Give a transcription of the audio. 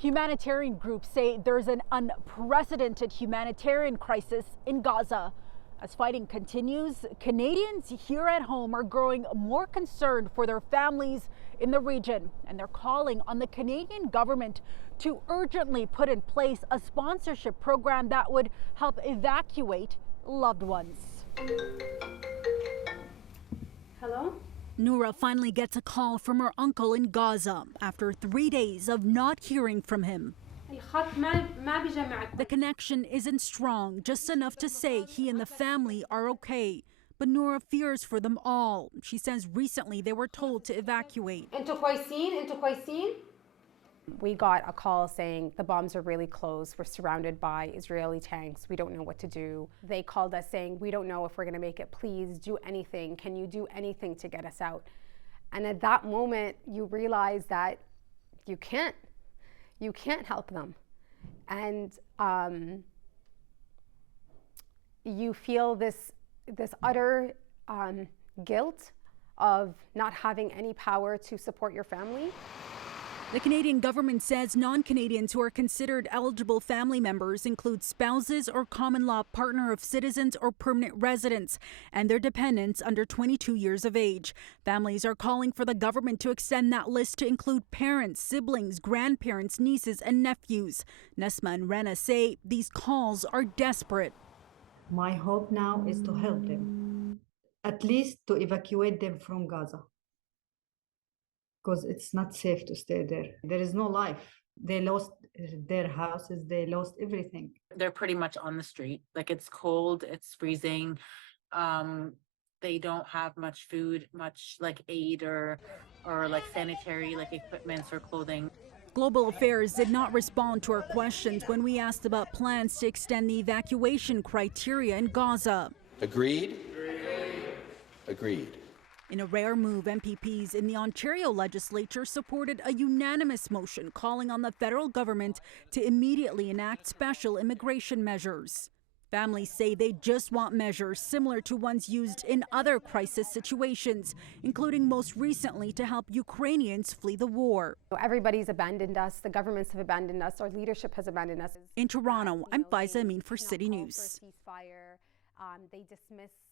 Humanitarian groups say there's an unprecedented humanitarian crisis in Gaza. As fighting continues, Canadians here at home are growing more concerned for their families in the region, and they're calling on the Canadian government to urgently put in place a sponsorship program that would help evacuate loved ones. Hello? Noura finally gets a call from her uncle in Gaza after 3 days of not hearing from him. The connection isn't strong, just enough to say he and the family are okay. But Noura fears for them all. She says recently they were told to evacuate. We got a call saying the bombs are really close. We're surrounded by Israeli tanks. We don't know what to do. They called us saying, we don't know if we're going to make it. Please do anything. Can you do anything to get us out? And at that moment, you realize that you can't help them. And you feel this utter guilt of not having any power to support your family. The Canadian government says non-Canadians who are considered eligible family members include spouses or common law partner of citizens or permanent residents and their dependents under 22 years of age. Families are calling for the government to extend that list to include parents, siblings, grandparents, nieces and nephews. Nesma and Rena say these calls are desperate. My hope now is to help them, at least to evacuate them from Gaza. Because it's not safe to stay there. There is no life. They lost their houses, they lost everything. They're pretty much on the street. Like, it's cold, it's freezing. They don't have much food, much like aid or like sanitary like equipments or clothing. Global Affairs did not respond to our questions when we asked about plans to extend the evacuation criteria in Gaza. Agreed? Agreed. In a rare move, MPPs in the Ontario legislature supported a unanimous motion calling on the federal government to immediately enact special immigration measures. Families say they just want measures similar to ones used in other crisis situations, including most recently to help Ukrainians flee the war. Everybody's abandoned us. The governments have abandoned us. Our leadership has abandoned us. In Toronto, I'm Faiza Amin for City News. They dismiss